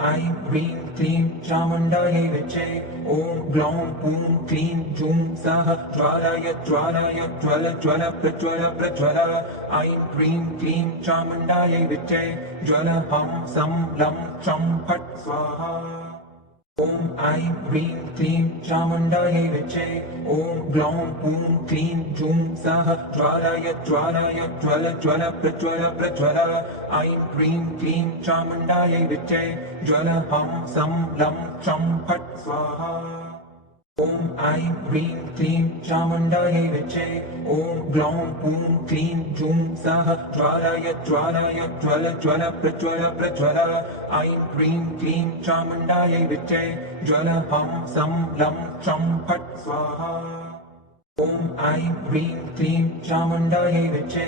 ऐं ह्रीं क्लीं चामुण्डायै विच्चे। ॐ ग्लौं गूं क्लीं जूं सः ज्वालाय ज्वालाय ज्वल ज्वल प्रज्वल प्रज्वल। ऐं ह्रीं क्लीं चामुण्डायै विच्चे। ज्वल हं सं लं चं फट् स्वाहा। ॐ ऐं ह्रीं क्लीं चामुण्डायै विच्चे। ॐ ग्लौं गूं क्लीं जूं सः ज्वालाय ज्वालाय ज्वल ज्वल प्रज्वल प्रज्वल। ऐं ह्रीं क्लीं चामुण्डायै विच्चे। ज्वल हं सं लं चं फट् स्वाहा। ॐ ऐं ह्रीं क्लीं चामुण्डायै विच्चे। ॐ ग्लौं गूं क्लीं जूं सः ज्वालाय ज्वालाय ज्वल ज्वल प्रज्वल प्रज्वल। ऐं ह्रीं क्लीं चामुण्डायै विच्चे। ज्वल हं सं लं चं फट् स्वाहा। ॐ ऐं ह्रीं क्लीं चामुण्डायै विच्चे।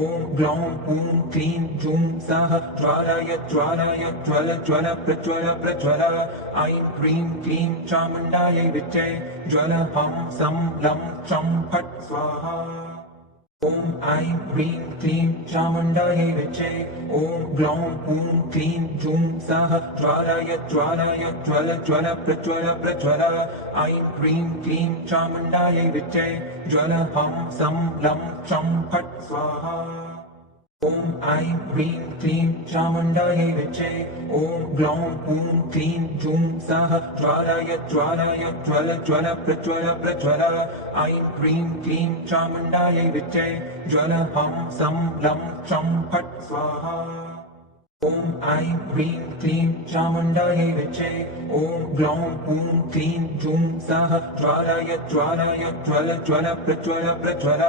ॐ ग्लौं गूं क्लीं जूं सः ज्वालाय ज्वालाय ज्वल ज्वल प्रज्वल प्रज्वल। ऐं ह्रीं क्लीं चामुण्डायै विच्चे। ज्वल हं सं लं चं फट् स्वाहा। ॐ ऐं ह्रीं क्लीं चामुण्डायै विच्चे। ॐ ग्लौं गूं क्लीं जूं सः ज्वालाय ज्वालाय ज्वल ज्वल प्रज्वल प्रज्वल। ऐं ह्रीं क्लीं चामुण्डायै विच्चे। ज्वल हं सं लं चं फट् स्वाहा। ॐ ऐं ह्रीं क्लीं चामुण्डायै विच्चे। ॐ ग्लौं गूं क्लीं जूं सः ज्वालाय ज्वालाय ज्वल ज्वल प्रज्वल प्रज्वल। ऐं ह्रीं क्लीं चामुण्डायै विच्चे। ज्वल हं सं लं चं फट् स्वाहा। ॐ ऐं ह्रीं क्लीं चामुण्डायै विच्चे। ॐ ग्लौं गूं क्लीं जूं सः ज्वालाय ज्वालाय ज्वल ज्वल प्रज्वल प्रज्वल।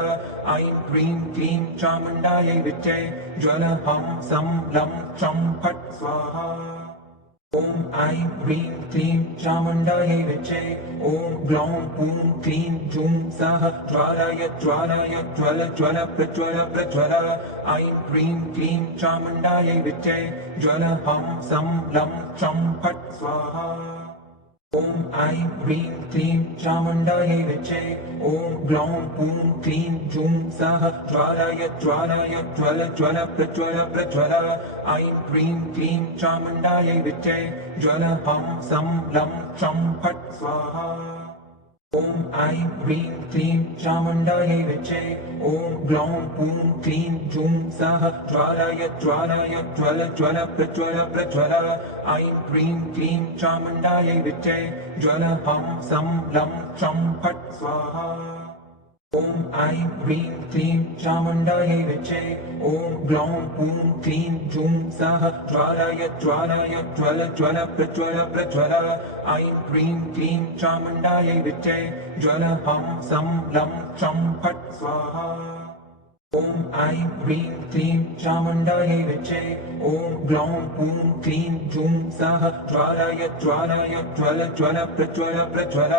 ऐं ह्रीं क्लीं चामुण्डायै विच्चे। ज्वल हं सं लं चं फट् स्वाहा। ॐ ऐं ह्रीं क्लीं चामुण्डायै विच्चे। ॐ ग्लौं गूं क्लीं जूं सः ज्वालाय ज्वालाय ज्वल ज्वल प्रज्वल प्रज्वल। ऐं ह्रीं क्लीं चामुण्डायै विच्चे। ज्वल हं सं लं चं फट् स्वाहा। ॐ ऐं ह्रीं क्लीं चामुण्डायै विच्चे। ॐ ग्लौं गूं क्लीं जूं सः ज्वालाय ज्वालाय ज्वल ज्वल प्रज्वल प्रज्वल। ऐं ह्रीं क्लीं चामुण्डायै विच्चे। ज्वल हं सं लं चं फट् स्वाहा। ॐ ऐं ह्रीं क्लीं चामुण्डायै विच्चे। ॐ ग्लौं गूं क्लीं जूं सः ज्वालाय ज्वालाय ज्वल ज्वल प्रज्वल प्रज्वल। ऐं ह्रीं क्लीं चामुण्डायै विच्चे। ज्वल हं सं लं चं फट् स्वाहा। ॐ ऐं ह्रीं क्लीं चामुण्डायै विच्चे। ॐ ग्लौं गूं क्लीं जूं सः ज्वालाय ज्वालाय ज्वल ज्वल प्रज्वल प्रज्वल। ऐं ह्रीं क्लीं चामुण्डायै विच्चे। ज्वल हं सं लं चं फट् स्वाहा। ॐ ऐं ह्रीं क्लीं चामुण्डायै विच्चे। ॐ ग्लौं गूं क्लीं जूं सः ज्वालाय ज्वालाय ज्वल ज्वल प्रज्वल प्रज्वल।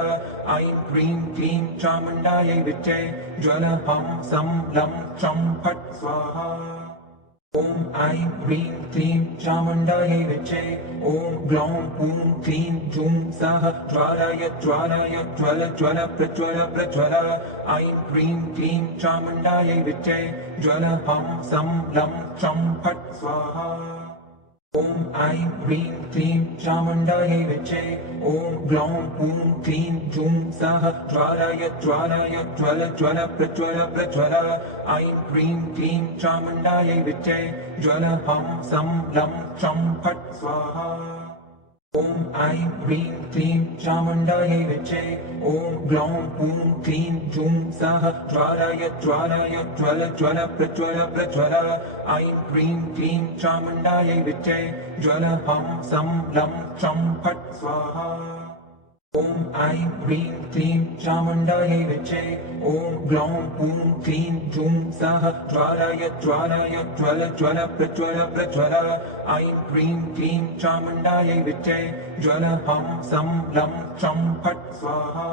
ऐं ह्रीं क्लीं चामुण्डायै विच्चे। ज्वल हं सं लं चं फट् स्वाहा। ॐ ऐं ह्रीं क्लीं चामुण्डायै विच्चे। ॐ ग्लौं गूं क्लीं जूं सः ज्वालाय ज्वालाय ज्वल ज्वल प्रज्वल प्रज्वल। ऐं ह्रीं क्लीं चामुण्डायै विच्चे। ज्वल हं सं लं चं फट् स्वाहा। ॐ ऐं ह्रीं क्लीं चामुण्डायै विच्चे। ॐ ग्लौं गूं क्लीं जूं सः ज्वालाय ज्वालाय ज्वल ज्वल प्रज्वल प्रज्वल। ऐं ह्रीं क्लीं चामुण्डायै विच्चे। ज्वल हं सं लं चं फट् स्वाहा। ॐ ऐं ह्रीं क्लीं चामुण्डायै विच्चे। ॐ ग्लौं गूं क्लीं जूं सः ज्वालाय ज्वालाय ज्वल ज्वल प्रज्वल प्रज्वल। ऐं ह्रीं क्लीं चामुण्डायै विच्चे। ज्वल हं सं लं चं फट् स्वाहा। ॐ ऐं ह्रीं क्लीं चामुण्डायै विच्चे। ॐ ग्लौं गूं क्लीं जूं सः ज्वालाय ज्वालाय ज्वल ज्वल प्रज्वल प्रज्वल। ऐं ह्रीं क्लीं चामुण्डायै विच्चे। ज्वल हं सं लं चं फट् स्वाहा।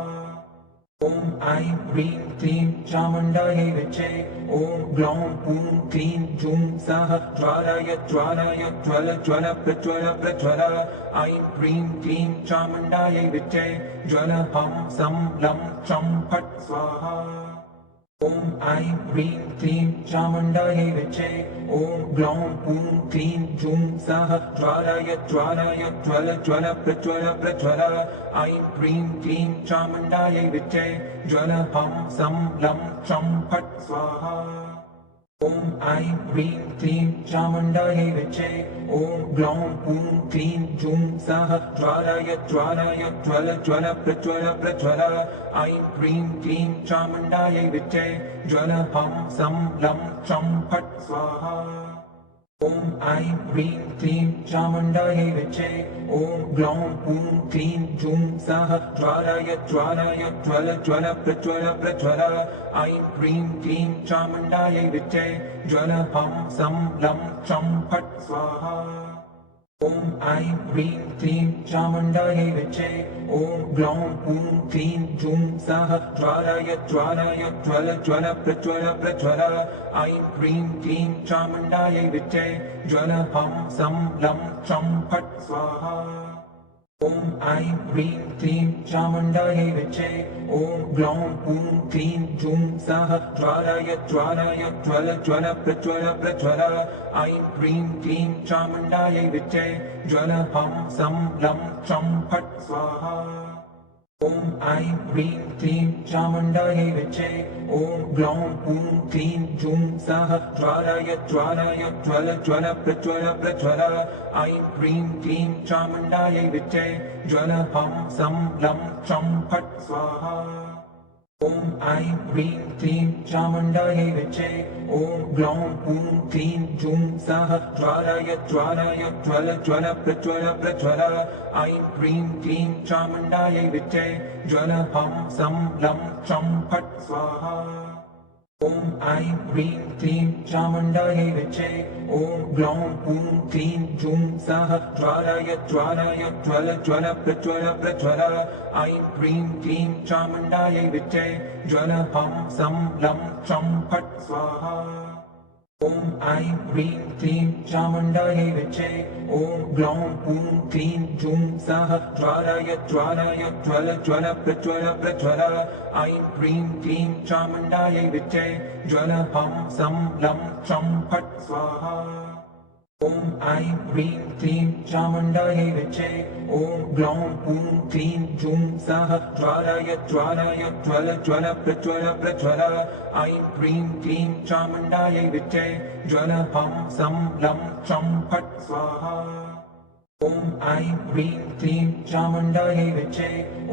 ॐ ऐं ह्रीं क्लीं चामुण्डायै विच्चे। ॐ ग्लौं गूं क्लीं जूं सः ज्वालाय ज्वालाय ज्वल ज्वल प्रज्वल प्रज्वल। ऐं ह्रीं क्लीं चामुण्डायै विच्चे। ज्वल हं सं लं चं फट् स्वाहा। ॐ ऐं ह्रीं क्लीं चामुण्डायै विचे ॐ ग्लौं ॐ क्लीं जूं सः ज्वालाय ज्वालाय ज्वल ज्वल प्रज्वल प्रज्वल ऐं ह्रीं क्लीं चामुण्डायै विचे ज्वल हं सं लं चं फट् स्वाहा ॐ ऐं ह्रीं क्लीं चामुण्डायै विचे ॐ ग्लौं ॐ क्लीं जूं सः ज्वालाय ज्वालाय ज्वल ज्वल प्रज्वल प्रज्वल ऐं ह्रीं क्लीं चामुण्डायै विचे ज्वल हं सं लं चं फट् स्वाहा ॐ ऐं ह्रीं क्लीं चामुण्डायै विचे ॐ ग्लौं ॐ क्लीं जूं सः ज्वालाय ज्वालाय ज्वल ज्वल प्रज्वल प्रज्वल ऐं ह्रीं क्लीं चामुण्डायै विचे ज्वल हं सं लं चं फट् स्वाहा ॐ ऐं ह्रीं क्लीं चामुण्डायै विचे ॐ ग्लौं ॐ क्लीं जूं सः ज्वालाय ज्वालाय ज्वल ज्वल प्रज्वल प्रज्वल ऐं ह्रीं क्लीं चामुण्डायै विचे ज्वल हं सं लं चं फट् स्वाहा ॐ ऐं ह्रीं क्लीं चामुण्डायै विचे ॐ ग्लौं ॐ क्लीं जूं सः ज्वालाय ज्वालाय ज्वल ज्वल प्रज्वल प्रज्वल ऐं ह्रीं क्लीं चामुण्डायै विचे ज्वल हं सं लं चं फट् स्वाहा ॐ ऐं ह्रीं क्लीं चामुण्डायै विचे ॐ ग्लौं ॐ क्लीं जूं सः ज्वालाय ज्वालाय ज्वल ज्वल प्रज्वल प्रज्वल ऐं ह्रीं क्लीं चामुण्डायै विचे ज्वल हं सं लं चं फट् स्वाहा ॐ ऐं ह्रीं क्लीं चामुण्डायै विचे ॐ ग्लौं ॐ क्लीं जूं सः ज्वालाय ज्वालाय ज्वल ज्वल प्रज्वल प्रज्वल ऐं ह्रीं क्लीं चामुण्डायै विचे ज्वल हं सं लं चं फट् स्वाहा ॐ ऐं ह्रीं क्लीं चामुण्डायै विचे ॐ ग्लौं ॐ क्लीं जूं सः ज्वालाय ज्वालाय ज्वल ज्वल प्रज्वल प्रज्वल ऐं ह्रीं क्लीं चामुण्डायै विचे ज्वल हं सं लं चं फट् स्वाहा ॐ ऐं ह्रीं क्लीं चामुण्डायै विचे ॐ ग्लौं ॐ क्लीं जूं सः ज्वालाय ज्वालाय ज्वल ज्वल प्रज्वल प्रज्वल ऐं ह्रीं क्लीं चामुण्डायै विचे ज्वल हं सं लं चं फट् स्वाहा ॐ ऐं ह्रीं क्लीं चामुण्डायै विचे ॐ ग्लौं ॐ क्लीं जूं सः ज्वालाय ज्वालाय ज्वल ज्वल प्रज्वल प्रज्वल ऐं ह्रीं क्लीं चामुण्डायै विचे ज्वल हं सं लं चं फट् स्वाहा ॐ ऐं ह्रीं क्लीं चामुण्डायै विचे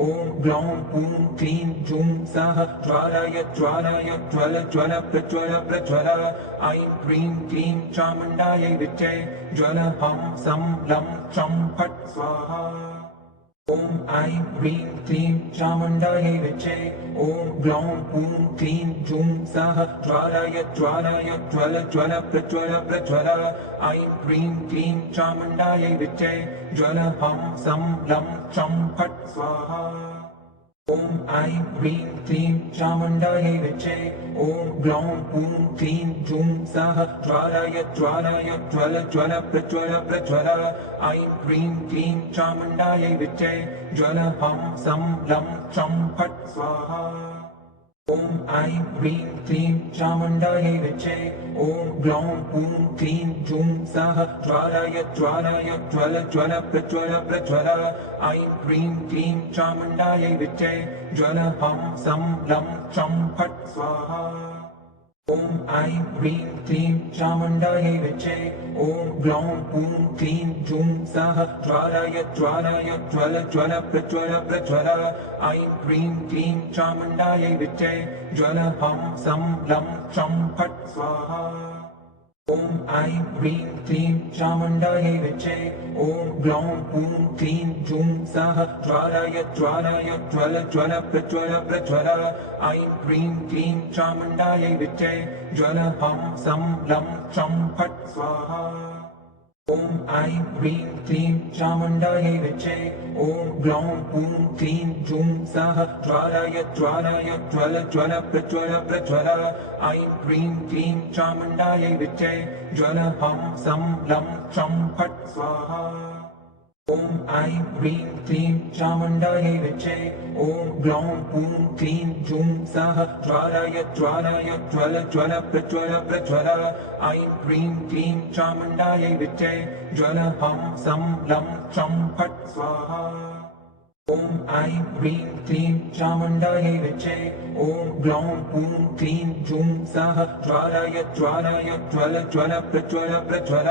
ॐ ग्लौं ॐ क्लीं जूं सः ज्वालाय ज्वालाय ज्वल ज्वल प्रज्वल प्रज्वल ऐं ह्रीं क्लीं चामुण्डायै विचे ज्वल हं सं लं चं फट् स्वाहा ॐ ऐं ह्रीं क्लीं चामुण्डायै विचे ॐ ग्लौं ॐ क्लीं जूं सः ज्वालाय ज्वालाय ज्वल ज्वल प्रज्वल प्रज्वल ऐं ह्रीं क्लीं चामुण्डायै विचे ज्वल हं सं लं चं फट् स्वाहा ॐ ऐं ह्रीं क्लीं चामुण्डायै विचे ॐ ग्लौं ॐ क्लीं जूं सः ज्वालाय ज्वालाय ज्वल ज्वल प्रज्वल प्रज्वल ऐं ह्रीं क्लीं चामुण्डायै विचे ज्वल हं सं लं चं फट् स्वाहा ॐ ऐं ह्रीं क्लीं चामुण्डायै विचे ॐ ग्लौं ॐ क्लीं जूं सः ज्वालाय ज्वालाय ज्वल ज्वल प्रज्वल प्रज्वल ऐं ह्रीं क्लीं चामुण्डायै विचे ज्वल हं सं लं चं फट् स्वाहा ॐ ऐं ह्रीं क्लीं चामुण्डायै विचे ॐ ग्लौं ॐ क्लीं जूं सः ज्वालाय ज्वालाय ज्वल ज्वल प्रज्वल प्रज्वल ऐं ह्रीं क्लीं चामुण्डायै विचे ज्वल हं सं लं चं फट् स्वाहा ॐ ऐं ह्रीं क्लीं चामुण्डायै विचे ॐ ग्लौं ॐ क्लीं जूं सः ज्वालाय ज्वालाय ज्वल ज्वल प्रज्वल प्रज्वल ऐं ह्रीं क्लीं चामुण्डायै विचे ज्वल हं सं लं चं फट् स्वाहा ॐ ऐं ह्रीं क्लीं चामुण्डायै विचे ॐ ग्लौं ॐ क्लीं जूं सः ज्वालाय ज्वालाय ज्वल ज्वल प्रज्वल प्रज्वल ऐं ह्रीं क्लीं चामुण्डायै विचे ज्वल हं सं लं चं फट् स्वाहा ॐ ऐं ह्रीं क्लीं चामुण्डायै विच्चे ॐ ग्लौं ॐ क्लीं जूं सः ज्वालाय ज्वालाय ज्वल ज्वल प्रज्वल प्रज्वल ऐं ह्रीं क्लीं चामुण्डायै विच्चे ज्वल हं सं लं चं फट् स्वाहा ॐ ऐं ह्रीं क्लीं चामुण्डायै विच्चे ॐ ग्लौं ॐ क्लीं जूं सः ज्वालाय ज्वालाय ज्वल ज्वल प्रज्वल प्रज्वल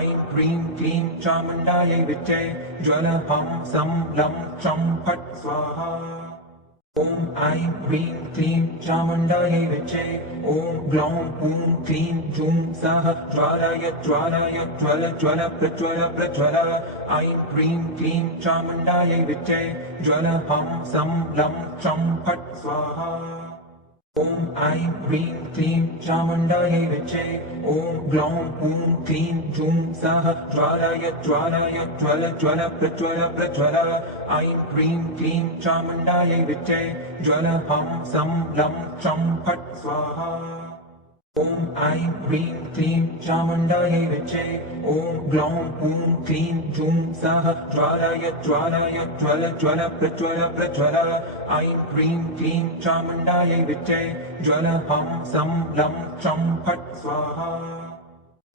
ऐं ह्रीं क्लीं चामुण्डायै विच्चे ज्वल हं सं लं चं फट् स्वाहा ॐ ऐं ह्रीं क्लीं चामुण्डायै विच्चे ॐ ग्लौं ॐ क्लीं जूं सः ज्वालाय ज्वालाय ज्वल ज्वल प्रज्वल प्रज्वल ऐं ह्रीं क्लीं चामुण्डायै विच्चे ज्वल हं सं लं चं फट् स्वाहा ॐ ऐं ह्रीं क्लीं चामुण्डायै विच्चे ॐ ग्लौं ॐ क्लीं जूं सः ज्वालाय ज्वालाय ज्वल ज्वल प्रज्वल प्रज्वल ऐं ह्रीं क्लीं चामुण्डायै विच्चे ज्वल हं सं लं चं फट् स्वाहा ॐ ऐं ह्रीं क्लीं चामुण्डायै विच्चे ॐ ग्लौं ॐ क्लीं जूं सः ज्वालाय ज्वालाय ज्वल ज्वल प्रज्वल प्रज्वल ऐं ह्रीं क्लीं चामुण्डायै विच्चे ज्वल हं सं लं चं फट् स्वाहा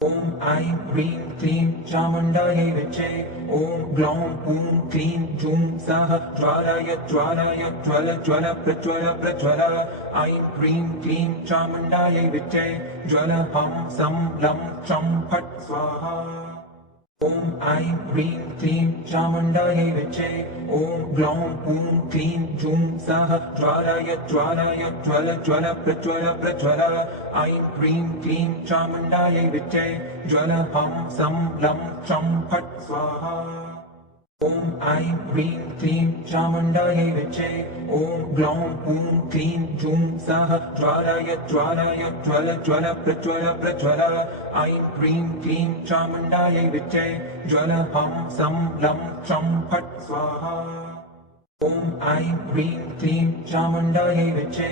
ॐ ऐं ह्रीं क्लीं चामुण्डायै विच्चे ॐ ग्लौं ॐ क्लीं जूं सः ज्वालाय ज्वालाय ज्वल ज्वल प्रज्वल प्रज्वल ऐं ह्रीं क्लीं चामुण्डायै विच्चे ज्वल हं सं लं चं फट् स्वाहा ॐ ऐं ह्रीं क्लीं चामुण्डायै विच्चे ॐ ग्लौं ॐ क्लीं जूं सः ज्वालाय ज्वालाय ज्वल ज्वल प्रज्वल प्रज्वल ऐं ह्रीं क्लीं चामुण्डायै विच्चे ज्वल हं सं लं चं फट् स्वाहा ॐ ऐं ह्रीं क्लीं चामुण्डायै विच्चे ॐ ग्लौं ॐ क्लीं जूं सः ज्वालाय ज्वालाय ज्वल ज्वल प्रज्वल प्रज्वल ऐं ह्रीं क्लीं चामुण्डायै विच्चे ज्वल हं सं लं चं फट् स्वाहा ॐ ऐं ह्रीं क्लीं चामुण्डायै विच्चे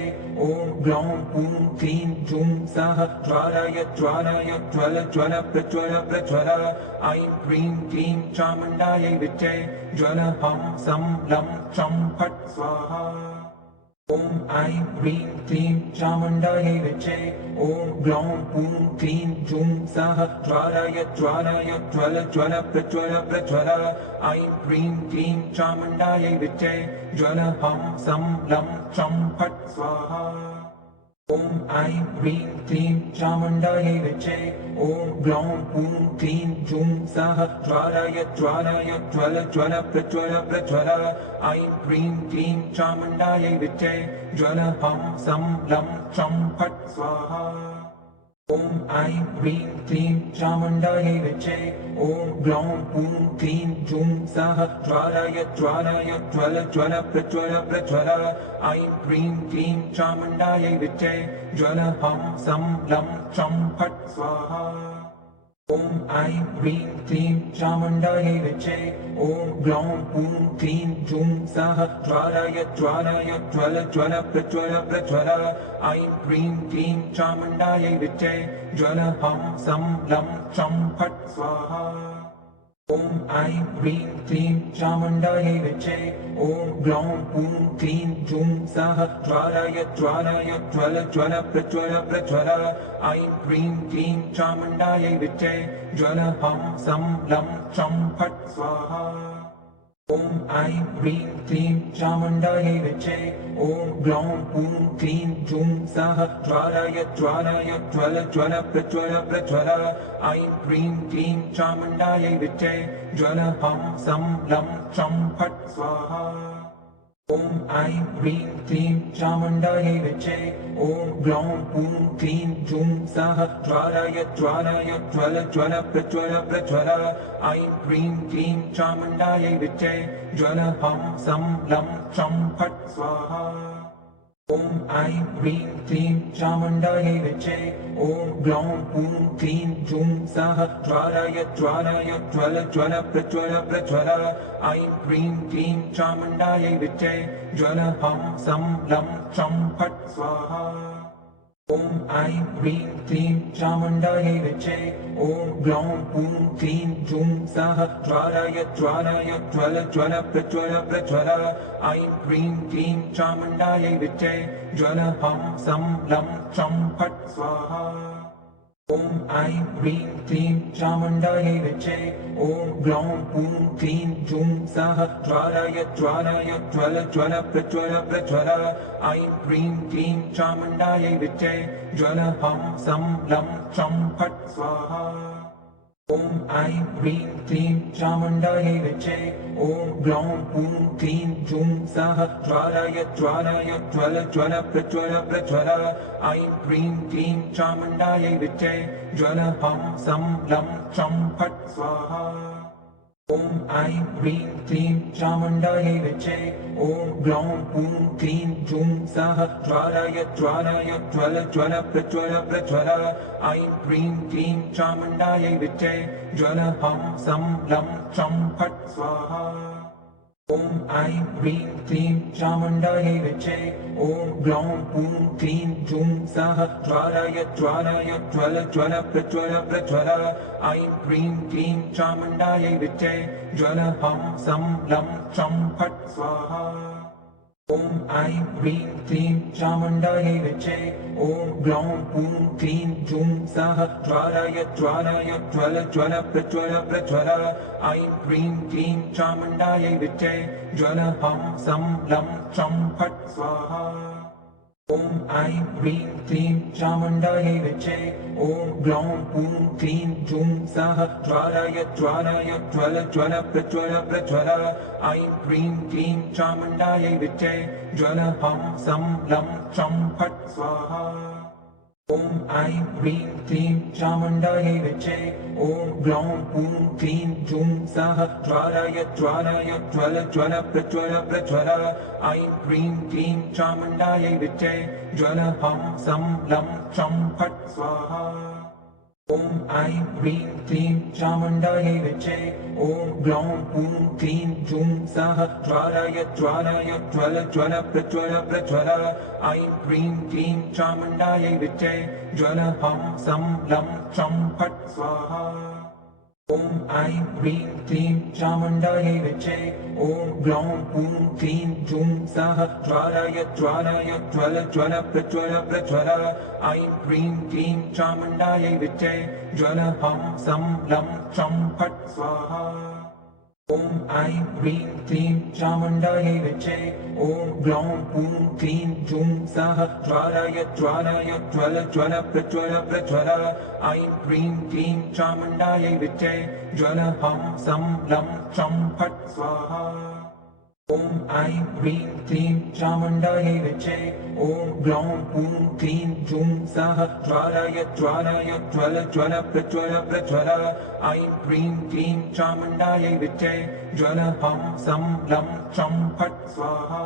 ॐ ग्लौं ॐ क्लीं जूं सः ज्वालाय ज्वालाय ज्वल ज्वल प्रज्वल प्रज्वल ऐं ह्रीं क्लीं चामुण्डायै विच्चे ज्वल हं सं लं चं फट् स्वाहा ॐ ऐं ह्रीं क्लीं चामुण्डायै विच्चे ॐ ग्लौं ॐ क्लीं जूं सः ज्वालाय ज्वालाय ज्वल ज्वल प्रज्वल प्रज्वल ऐं ह्रीं क्लीं चामुण्डायै विच्चे ज्वल हं सं लं चं फट् स्वाहा ॐ ऐं ह्रीं क्लीं चामुण्डायै विच्चे ॐ ग्लौं ॐ क्लीं जूं सः ज्वालाय ज्वालाय ज्वल ज्वल प्रज्वल प्रज्वल ऐं ह्रीं क्लीं चामुण्डायै विच्चे ज्वल हं सं लं चं फट् स्वाहा ॐ ऐं ह्रीं क्लीं चामुण्डायै विच्चे ॐ ग्लौं ॐ क्लीं जूं सः ज्वालाय ज्वालाय ज्वल ज्वल प्रज्वल प्रज्वल ऐं ह्रीं क्लीं चामुण्डायै विच्चे ज्वल हं सं लं चं फट् स्वाहा ॐ ऐं ह्रीं क्लीं चामुण्डायै विच्चे ॐ ग्लौं ॐ क्लीं जूं सः ज्वालाय ज्वालाय ज्वल ज्वल प्रज्वल प्रज्वल ऐं ह्रीं क्लीं चामुण्डायै विच्चे ज्वल हं सं लं चं फट् स्वाहा ॐ ऐं ह्रीं क्लीं चामुण्डायै विच्चे ॐ ग्लौं ॐ क्लीं जूं सः ज्वालाय ज्वालाय ज्वल ज्वल प्रज्वल प्रज्वल ऐं ह्रीं क्लीं चामुण्डायै विच्चे ज्वल हं सं लं चं फट् स्वाहा ॐ ऐं ह्रीं क्लीं चामुण्डायै विच्चे ॐ ग्लौं ॐ क्लीं जूं सः ज्वालाय ज्वालाय ज्वल ज्वल प्रज्वल प्रज्वल ऐं ह्रीं क्लीं चामुण्डायै विच्चे ज्वल हं सं लं चं फट् स्वाहा ॐ ऐं ह्रीं क्लीं चामुण्डायै विच्चे ॐ ग्लौं ॐ क्लीं जूं सः ज्वालाय ज्वालाय ज्वल ज्वल प्रज्वल प्रज्वल ऐं ह्रीं क्लीं चामुण्डायै विच्चे ज्वल हं सं लं चं फट् स्वाहा ॐ ऐं ह्रीं क्लीं चामुण्डायै विच्चे ॐ ग्लौं ॐ क्लीं जूं सः ज्वालाय ज्वालाय ज्वल ज्वल प्रज्वल प्रज्वल ऐं ह्रीं क्लीं चामुण्डायै विच्चे ज्वल हं सं लं चं फट् स्वाहा ॐ ऐं ह्रीं क्लीं चामुण्डायै विच्चे ॐ ग्लौं ॐ क्लीं जूं सः ज्वालाय ज्वालाय ज्वल ज्वल प्रज्वल प्रज्वल ऐं ह्रीं क्लीं चामुण्डायै विच्चे ज्वल हं सं लं चं फट् स्वाहा ॐ ऐं ह्रीं क्लीं चामुण्डायै विच्चे ॐ ग्लौं ॐ क्लीं जूं सः ज्वालाय ज्वालाय ज्वल ज्वल प्रज्वल प्रज्वल ऐं ह्रीं क्लीं चामुण्डायै विच्चे ज्वल हं सं लं चं फट् स्वाहा ॐ ऐं ह्रीं क्लीं चामुण्डायै विच्चे ॐ ग्लौं ॐ क्लीं जूं सः ज्वालाय ज्वालाय ज्वल ज्वल प्रज्वल प्रज्वल ऐं ह्रीं क्लीं चामुण्डायै विच्चे ज्वल हं सं लं चं फट् स्वाहा ॐ ऐं ह्रीं क्लीं चामुण्डायै विच्चे ॐ ग्लौं ॐ क्लीं जूं सः ज्वालाय ज्वालाय ज्वल ज्वल प्रज्वल प्रज्वल ऐं ह्रीं क्लीं चामुण्डायै विच्चे ज्वल हं सं लं चं फट् स्वाहा ॐ ऐं ह्रीं क्लीं चामुण्डायै विच्चे ॐ ग्लौं ॐ क्लीं जूं सः ज्वालाय ज्वालाय ज्वल ज्वल प्रज्वल प्रज्वल ऐं ह्रीं क्लीं चामुण्डायै विच्चे ज्वल हं सं लं चं फट् स्वाहा ॐ ऐं ह्रीं क्लीं चामुण्डायै विच्चे ॐ ग्लौं ॐ क्लीं जूं सः ज्वालाय ज्वालाय ज्वल ज्वल प्रज्वल प्रज्वल ऐं ह्रीं क्लीं चामुण्डायै विच्चे ज्वल हं सं लं चं फट् स्वाहा ॐ ऐं ह्रीं क्लीं चामुण्डायै विच्चे ॐ ग्लौं ॐ क्लीं जूं सः ज्वालाय ज्वालाय ज्वल ज्वल प्रज्वल प्रज्वल ऐं ह्रीं क्लीं चामुण्डायै विच्चे ज्वल हं सं लं चं फट् स्वाहा ॐ ऐं ह्रीं क्लीं चामुण्डायै विच्चे ॐ ग्लौं ॐ क्लीं जूं सः ज्वालाय ज्वालाय ज्वल ज्वल प्रज्वल प्रज्वल ऐं ह्रीं क्लीं चामुण्डायै विच्चे ज्वल हं सं लं चं फट् स्वाहा ॐ ऐं ह्रीं क्लीं चामुण्डायै विच्चे ॐ ग्लौं ॐ क्लीं जूं सः ज्वालाय ज्वालाय ज्वल ज्वल प्रज्वल प्रज्वल ऐं ह्रीं क्लीं चामुण्डायै विच्चे ज्वल हं सं लं चं फट् स्वाहा ॐ ऐं ह्रीं क्लीं चामुण्डायै विच्चे ॐ ग्लौं ॐ क्लीं जूं सः ज्वालाय ज्वालाय ज्वल ज्वल प्रज्वल प्रज्वल ऐं ह्रीं क्लीं चामुण्डायै विच्चे ज्वल हं सं लं चं फट् स्वाहा ॐ ऐं ह्रीं क्लीं चामुण्डायै विच्चे ॐ ग्लौं ॐ क्लीं जूं सः ज्वालाय ज्वालाय ज्वल ज्वल प्रज्वल प्रज्वल ऐं ह्रीं क्लीं चामुण्डायै विच्चे ज्वल हं सं लं चं फट् स्वाहा ॐ ऐं ह्रीं क्लीं चामुण्डायै विच्चे ॐ ग्लौं ॐ क्लीं जूं सः ज्वालाय ज्वालाय ज्वल ज्वल प्रज्वल प्रज्वल ऐं ह्रीं क्लीं चामुण्डायै विच्चे ज्वल हं सं लं चं फट् स्वाहा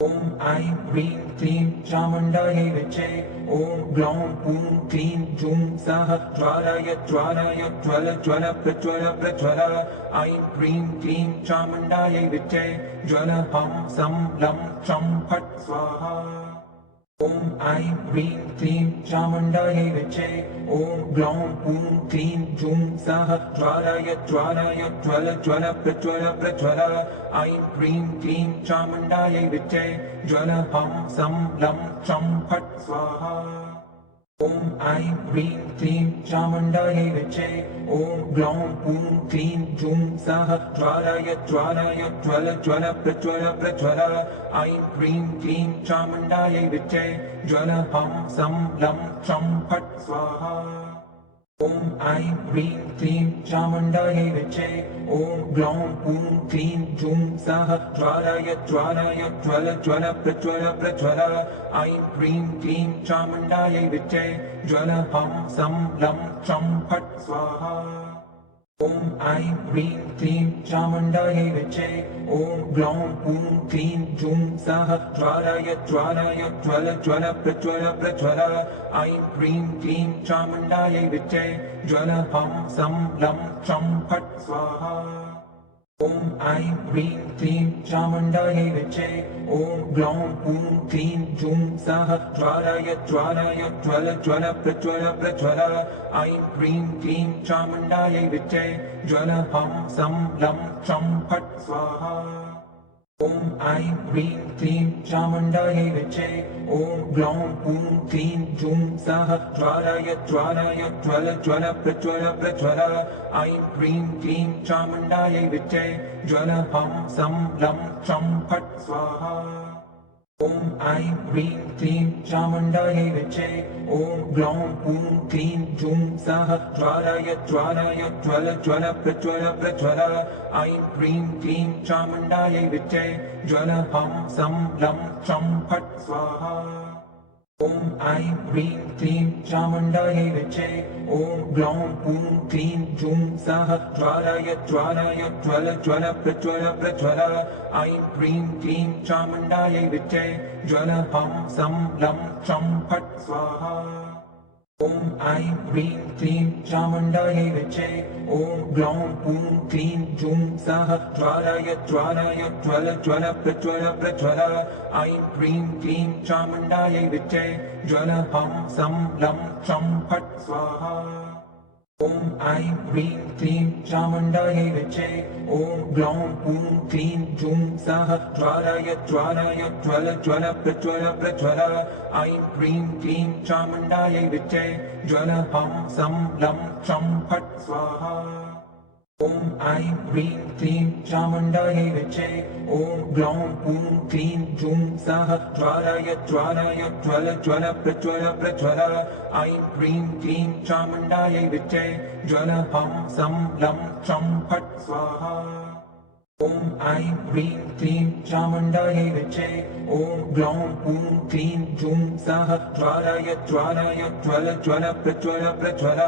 ॐ ऐं ह्रीं क्लीं चामुण्डायै विच्चे ॐ ग्लौं ॐ क्लीं जूं सः ज्वालाय ज्वालाय ज्वल ज्वल प्रज्वल प्रज्वल ऐं ह्रीं क्लीं चामुण्डायै विच्चे ज्वल हं सं लं चं फट् स्वाहा ॐ ऐं ह्रीं क्लीं चामुण्डायै विच्चे ॐ ग्लौं ॐ क्लीं जूं सः ज्वालाय ज्वालाय ज्वल ज्वल प्रज्वल प्रज्वल ऐं ह्रीं क्लीं चामुण्डायै विच्चे ज्वल हं सं लं चं फट् स्वाहा ॐ ऐं ह्रीं क्लीं चामुण्डायै विच्चे ॐ ग्लौं ॐ क्लीं जूं सः ज्वालाय ज्वालाय ज्वल ज्वल प्रज्वल प्रज्वल ऐं ह्रीं क्लीं चामुण्डायै विच्चे ज्वल हं सं लं चं फट् स्वाहा ॐ ऐं ह्रीं क्लीं चामुण्डायै विच्चे ॐ ग्लौं ॐ क्लीं जूं सः ज्वालाय ज्वालाय ज्वल ज्वल प्रज्वल प्रज्वल ऐं ह्रीं क्लीं चामुण्डायै विच्चे ज्वल हं सं लं चं फट् स्वाहा ॐ ऐं ह्रीं क्लीं चामुण्डायै विच्चे ॐ ग्लौं ॐ क्लीं जूं सः ज्वालाय ज्वालाय ज्वल ज्वल प्रज्वल प्रज्वल ऐं ह्रीं क्लीं चामुण्डायै विच्चे ज्वल हं सं लं चं फट् स्वाहा ॐ ऐं ह्रीं क्लीं चामुण्डायै विच्चे ॐ ग्लौं ॐ क्लीं जूं सः ज्वालाय ज्वालाय ज्वल ज्वल प्रज्वल प्रज्वल ऐं ह्रीं क्लीं चामुण्डायै विच्चे ज्वल हं सं लं चं फट् स्वाहा ॐ ऐं ह्रीं क्लीं चामुण्डायै विच्चे ॐ ग्लौं ॐ क्लीं जूं सः ज्वालाय ज्वालाय ज्वल ज्वल प्रज्वल प्रज्वल ऐं ह्रीं क्लीं चामुण्डायै विच्चे ज्वल हं सं लं चं फट् स्वाहा ॐ ऐं ह्रीं क्लीं चामुण्डायै विच्चे ॐ ग्लौं ॐ क्लीं जूं सः ज्वालाय ज्वालाय ज्वल ज्वल प्रज्वल प्रज्वल ऐं ह्रीं क्लीं चामुण्डायै विच्चे ज्वल हं सं लं चं फट् स्वाहा ॐ ऐं ह्रीं क्लीं चामुण्डायै विच्चे ॐ ग्लौं ॐ क्लीं जूं सः ज्वालाय ज्वालाय ज्वल ज्वल प्रज्वल प्रज्वल ऐं ह्रीं क्लीं चामुण्डायै विच्चे ज्वल हं सं लं चं फट् स्वाहा ॐ ऐं ह्रीं क्लीं चामुण्डायै विच्चे ॐ ग्लौं ॐ क्लीं जूं सः ज्वालाय ज्वालाय ज्वल ज्वल प्रज्वल प्रज्वल ऐं ह्रीं क्लीं चामुण्डायै विच्चे ज्वल हं सं लं चं फट् स्वाहा ॐ ऐं ह्रीं क्लीं चामुण्डायै विच्चे ॐ ग्लौं ॐ क्लीं जूं सः ज्वालाय ज्वालाय ज्वल ज्वल प्रज्वल प्रज्वल ऐं ह्रीं क्लीं चामुण्डायै विच्चे ज्वल हं सं लं चं फट् स्वाहा ॐ ऐं ह्रीं क्लीं चामुण्डायै विच्चे ॐ ग्लौं ॐ क्लीं जूं सः ज्वालाय ज्वालाय ज्वल ज्वल प्रज्वल प्रज्वल ऐं ह्रीं क्लीं चामुण्डायै विच्चे ज्वल हं सं लं चं फट् स्वाहा ॐ ऐं ह्रीं क्लीं चामुण्डायै विच्चे ॐ ग्लौं ॐ क्लीं जूं सः ज्वालाय ज्वालाय ज्वल ज्वल प्रज्वल प्रज्वल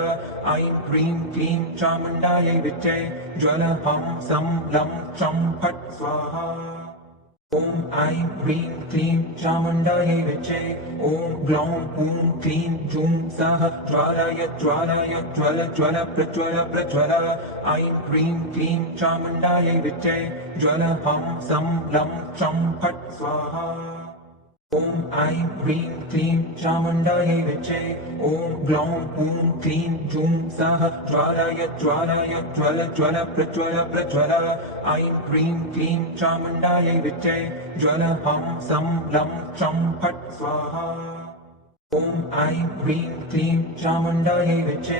ऐं ह्रीं क्लीं चामुण्डायै विच्चे ज्वल हं सं लं चं फट् स्वाहा ॐ ऐं ह्रीं क्लीं चामुण्डायै विच्चे ॐ ग्लौं ॐ क्लीं जूं सः ज्वालाय ज्वालाय ज्वल ज्वल प्रज्वल प्रज्वल ऐं ह्रीं क्लीं चामुण्डायै विच्चे ज्वल हं सं लं चं फट् स्वाहा ॐ ऐं ह्रीं क्लीं चामुण्डायै विच्चे ॐ ग्लौं ॐ क्लीं जूं सः ज्वालाय ज्वालाय ज्वल ज्वल प्रज्वल प्रज्वल ऐं ह्रीं क्लीं चामुण्डायै विच्चे ज्वल हं सं लं चं फट् स्वाहा ॐ ऐं ह्रीं क्लीं चामुण्डायै विच्चे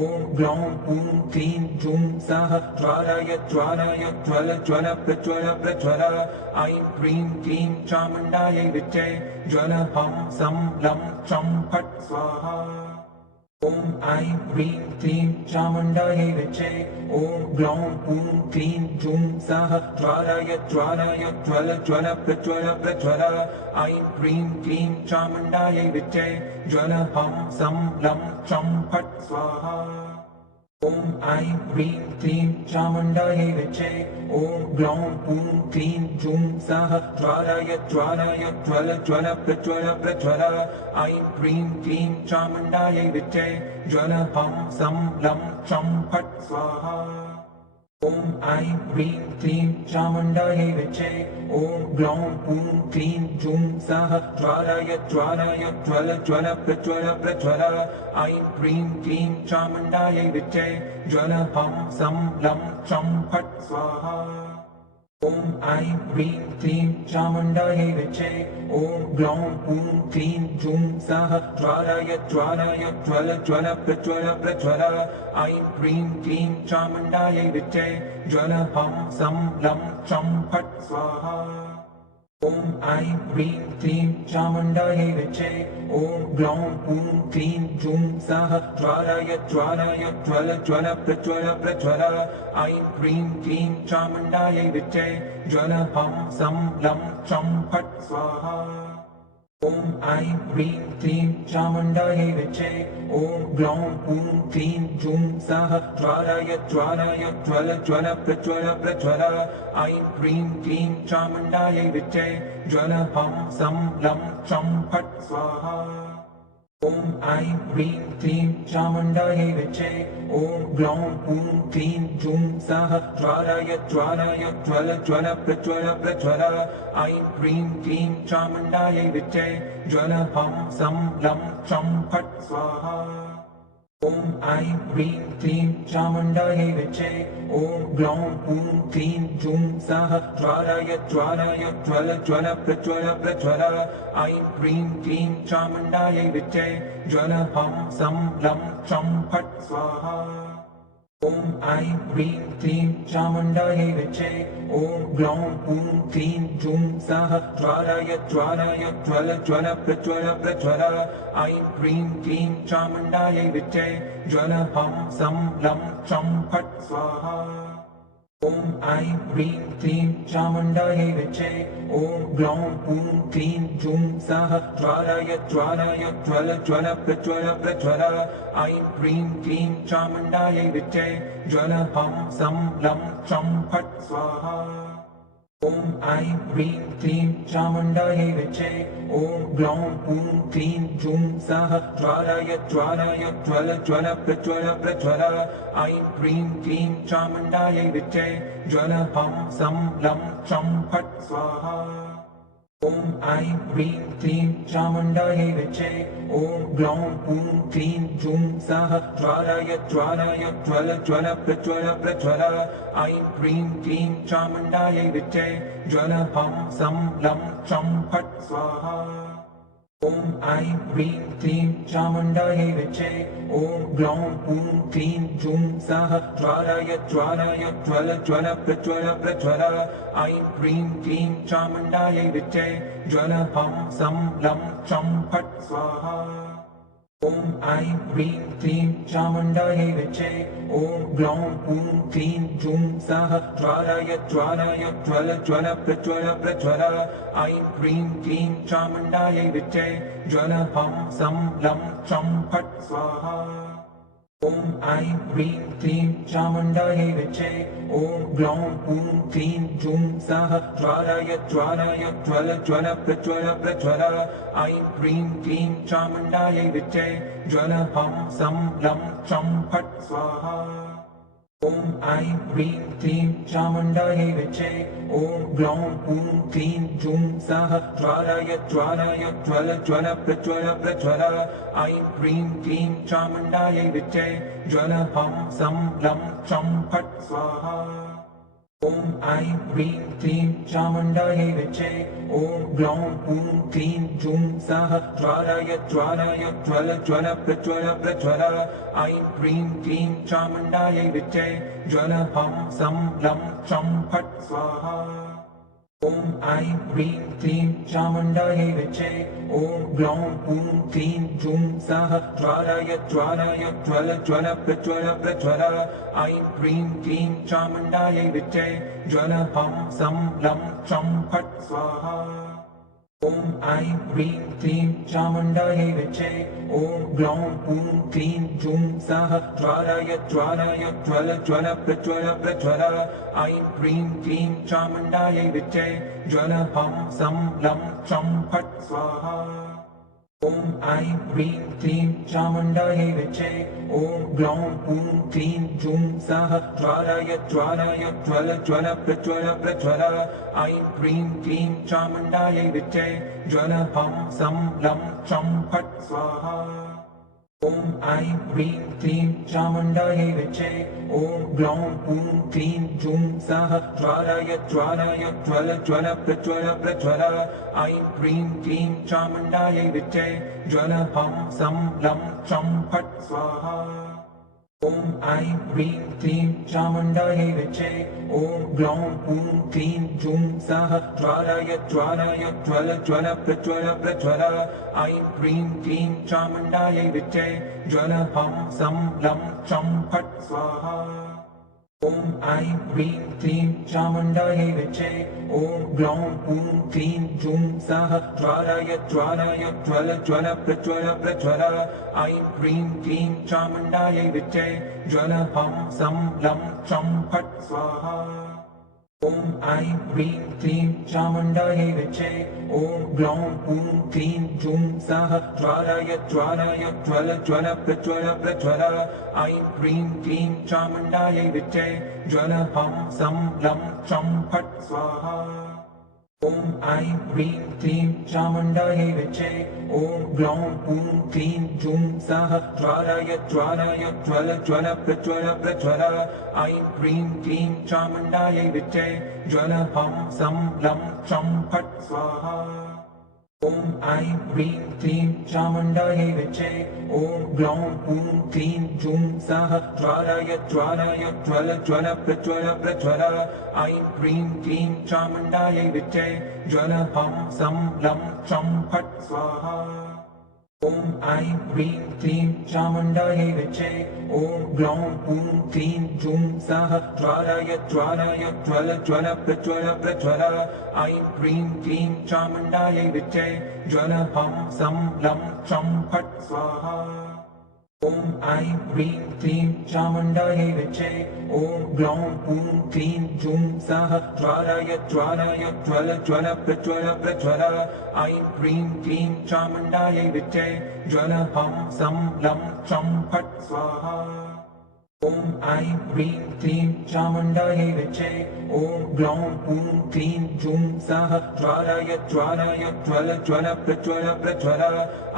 ॐ ग्लौं ॐ क्लीं जूं सः ज्वालाय ज्वालाय ज्वल ज्वल प्रज्वल प्रज्वल ऐं ह्रीं क्लीं चामुण्डायै विच्चे ज्वल हं सं लं चं फट् स्वाहा ॐ ऐं ह्रीं क्लीं चामुण्डायै विच्चे ॐ ग्लौं ॐ क्लीं जूं सः ज्वालाय ज्वालाय ज्वल ज्वल प्रज्वल प्रज्वल ऐं ह्रीं क्लीं चामुण्डायै विच्चे ज्वल हं सं लं चं फट् स्वाहा ॐ ऐं ह्रीं क्लीं चामुण्डायै विच्चे ॐ ग्लौं ॐ क्लीं जूं सः ज्वालाय ज्वालाय ज्वल ज्वल प्रज्वल प्रज्वल ऐं ह्रीं क्लीं चामुण्डायै विच्चे ज्वल हं सं लं चं फट् स्वाहा ॐ ऐं ह्रीं क्लीं चामुण्डायै विच्चे ॐ ग्लौं ॐ क्लीं जूं सः ज्वालाय ज्वालाय ज्वल ज्वल प्रज्वल प्रज्वल ऐं ह्रीं क्लीं चामुण्डायै विच्चे ज्वल हं सं लं चं फट् स्वाहा ॐ ऐं ह्रीं क्लीं चामुण्डायै विच्चे ॐ ग्लौं ॐ क्लीं जूं सः ज्वालाय ज्वालाय ज्वल ज्वल प्रज्वल प्रज्वल ऐं ह्रीं क्लीं चामुण्डायै विच्चे ज्वल हं सं लं चं फट् स्वाहा ॐ ऐं ह्रीं क्लीं चामुण्डायै विच्चे ॐ ग्लौं ॐ क्लीं जूं सः ज्वालाय ज्वालाय ज्वल ज्वल प्रज्वल प्रज्वल ऐं ह्रीं क्लीं चामुण्डायै विच्चे ज्वल हं सं लं चं फट् स्वाहा ॐ ऐं ह्रीं क्लीं चामुण्डायै विच्चे ॐ ग्लौं ॐ क्लीं जूं सः ज्वालाय ज्वालाय ज्वल ज्वल प्रज्वल प्रज्वल ऐं ह्रीं क्लीं चामुण्डायै विच्चे ज्वल हं सं लं चं फट् स्वाहा ॐ ऐं ह्रीं क्लीं चामुण्डायै विच्चे ॐ ग्लौं ॐ क्लीं जूं सः ज्वालाय ज्वालाय ज्वल ज्वल प्रज्वल प्रज्वल ऐं ह्रीं क्लीं चामुण्डायै विच्चे ज्वल हं सं लं चं फट् स्वाहा ॐ ऐं ह्रीं क्लीं चामुण्डायै विच्चे ॐ ग्लौं ॐ क्लीं जूं सः ज्वालाय ज्वालाय ज्वल ज्वल प्रज्वल प्रज्वल ऐं ह्रीं क्लीं चामुण्डायै विच्चे ज्वल हं सं लं चं फट् स्वाहा ॐ ऐं ह्रीं क्लीं चामुण्डायै विच्चे ॐ ग्लौं ॐ क्लीं जूं सः ज्वालाय ज्वालाय ज्वल ज्वल प्रज्वल प्रज्वल ऐं ह्रीं क्लीं चामुण्डायै विच्चे ज्वल हं सं लं चं फट् स्वाहा ॐ ऐं ह्रीं क्लीं चामुण्डायै विच्चे ॐ ग्लौं ॐ क्लीं जूं सः ज्वालाय ज्वालाय ज्वल ज्वल प्रज्वल प्रज्वल ऐं ह्रीं क्लीं चामुण्डायै विच्चे ज्वल हं सं लं चं फट् स्वाहा ॐ ऐं ह्रीं क्लीं चामुण्डायै विच्चे ॐ ग्लौं ॐ क्लीं जूं सः ज्वालाय ज्वालाय ज्वल ज्वल प्रज्वल प्रज्वल ऐं ह्रीं क्लीं चामुण्डायै विच्चे ज्वल हं सं लं चं फट् स्वाहा ॐ ऐं ह्रीं क्लीं चामुण्डायै विच्चे ॐ ग्लौं ॐ क्लीं जूं सः ज्वालाय ज्वालाय ज्वल ज्वल प्रज्वल प्रज्वल ऐं ह्रीं क्लीं चामुण्डायै विच्चे ज्वल हं सं लं चं फट् स्वाहा ॐ ऐं ह्रीं क्लीं चामुण्डायै विच्चे ॐ ग्लौं ॐ क्लीं जूं सः ज्वालाय ज्वालाय ज्वल ज्वल प्रज्वल प्रज्वल ऐं ह्रीं क्लीं चामुण्डायै विच्चे ज्वल हं सं लं चं फट् स्वाहा ॐ ऐं ह्रीं क्लीं चामुण्डायै विच्चे ॐ ग्लौं ॐ क्लीं जूं सः ज्वालाय ज्वालाय ज्वल ज्वल प्रज्वल प्रज्वल ऐं ह्रीं क्लीं चामुण्डायै विच्चे ज्वल हं सं लं चं फट् स्वाहा ॐ ऐं ह्रीं क्लीं चामुण्डायै विच्चे ॐ ग्लौं ॐ क्लीं जूं सः ज्वालाय ज्वालाय ज्वल ज्वल प्रज्वल प्रज्वल ऐं ह्रीं क्लीं चामुण्डायै विच्चे ज्वल हं सं लं चं फट् स्वाहा ॐ ऐं ह्रीं क्लीं चामुण्डायै विच्चे ॐ ग्लौं ॐ क्लीं जूं सः ज्वालाय ज्वालाय ज्वल ज्वल प्रज्वल प्रज्वल ऐं ह्रीं क्लीं चामुण्डायै विच्चे ज्वल हं सं लं चं फट् स्वाहा ॐ ऐं ह्रीं क्लीं चामुण्डायै विच्चे ॐ ग्लौं ॐ क्लीं जूं सः ज्वालाय ज्वालाय ज्वल ज्वल प्रज्वल प्रज्वल ऐं ह्रीं क्लीं चामुण्डायै विच्चे ज्वल हं सं लं चं फट् स्वाहा ॐ ऐं ह्रीं क्लीं चामुण्डायै विच्चे ॐ ग्लौं ॐ क्लीं जूं सः ज्वालाय ज्वालाय ज्वल ज्वल प्रज्वल प्रज्वल ऐं ह्रीं क्लीं चामुण्डायै विच्चे ज्वल हं सं लं चं फट् स्वाहा ॐ ऐं ह्रीं क्लीं चामुण्डायै विच्चे ॐ ग्लौं ॐ क्लीं जूं सः ज्वालाय ज्वालाय ज्वल ज्वल प्रज्वल प्रज्वल ऐं ह्रीं क्लीं चामुण्डायै विच्चे ज्वल हं सं लं चं फट् स्वाहा ॐ ऐं ह्रीं क्लीं चामुण्डायै विच्चे ॐ ग्लौं ॐ क्लीं जूं सः ज्वालाय ज्वालाय ज्वल ज्वल प्रज्वल प्रज्वल ऐं ह्रीं क्लीं चामुण्डायै विच्चे ज्वल हं सं लं चं फट् स्वाहा ॐ ऐं ह्रीं क्लीं चामुण्डायै विच्चे ॐ ग्लौं ॐ क्लीं जूं सः ज्वालाय ज्वालाय ज्वल ज्वल प्रज्वल प्रज्वल ऐं ह्रीं क्लीं चामुण्डायै विच्चे ज्वल हं सं लं चं फट् स्वाहा ॐ ऐं ह्रीं क्लीं चामुण्डायै विच्चे ॐ ग्लौं ॐ क्लीं जूं सः ज्वालाय ज्वालाय ज्वल ज्वल प्रज्वल प्रज्वल ऐं ह्रीं क्लीं चामुण्डायै विच्चे ज्वल हं सं लं चं फट् स्वाहा ॐ ऐं ह्रीं क्लीं चामुण्डायै विच्चे ॐ ग्लौं ॐ क्लीं जूं सः ज्वालाय ज्वालाय ज्वल ज्वल प्रज्वल प्रज्वल ऐं ह्रीं क्लीं चामुण्डायै विच्चे ज्वल हं सं लं चं फट् स्वाहा ॐ ऐं ह्रीं क्लीं चामुण्डायै विच्चे ॐ ग्लौं ॐ क्लीं जूं सः ज्वालाय ज्वालाय ज्वल ज्वल प्रज्वल प्रज्वल ऐं ह्रीं क्लीं चामुण्डायै विच्चे ज्वल हं सं लं चं फट् स्वाहा ॐ ऐं ह्रीं क्लीं चामुण्डायै विच्चे ॐ ग्लौं ॐ क्लीं जूं सः ज्वालाय ज्वालाय ज्वल ज्वल प्रज्वल प्रज्वल ऐं ह्रीं क्लीं चामुण्डायै विच्चे ज्वल हं सं लं चं फट् स्वाहा ॐ ऐं ह्रीं क्लीं चामुण्डायै विच्चे ॐ ग्लौं ॐ क्लीं जूं सः ज्वालाय ज्वालाय ज्वल ज्वल प्रज्वल प्रज्वल ऐं ह्रीं क्लीं चामुण्डायै विच्चे ज्वल हं सं लं चं फट् स्वाहा ॐ ऐं ह्रीं क्लीं चामुण्डायै विच्चे ॐ ग्लौं ॐ क्लीं जूं सः ज्वालाय ज्वालाय ज्वल ज्वल प्रज्वल प्रज्वल ऐं ह्रीं क्लीं चामुण्डायै विच्चे ज्वल हं सं लं चं फट् स्वाहा ॐ ऐं ह्रीं क्लीं चामुण्डायै विच्चे ॐ ग्लौं ॐ क्लीं जूं सः ज्वालाय ज्वालाय ज्वल ज्वल प्रज्वल प्रज्वल ऐं ह्रीं क्लीं चामुण्डायै विच्चे ज्वल हं सं लं चं फट् स्वाहा ॐ ऐं ह्रीं क्लीं चामुण्डायै विच्चे ॐ ग्लौं ॐ क्लीं जूं सः ज्वालाय ज्वालाय ज्वल ज्वल प्रज्वल प्रज्वल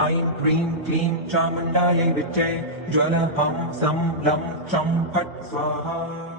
ऐं ह्रीं क्लीं चामुण्डायै विच्चे ज्वल हं सं लं चं फट् स्वाहा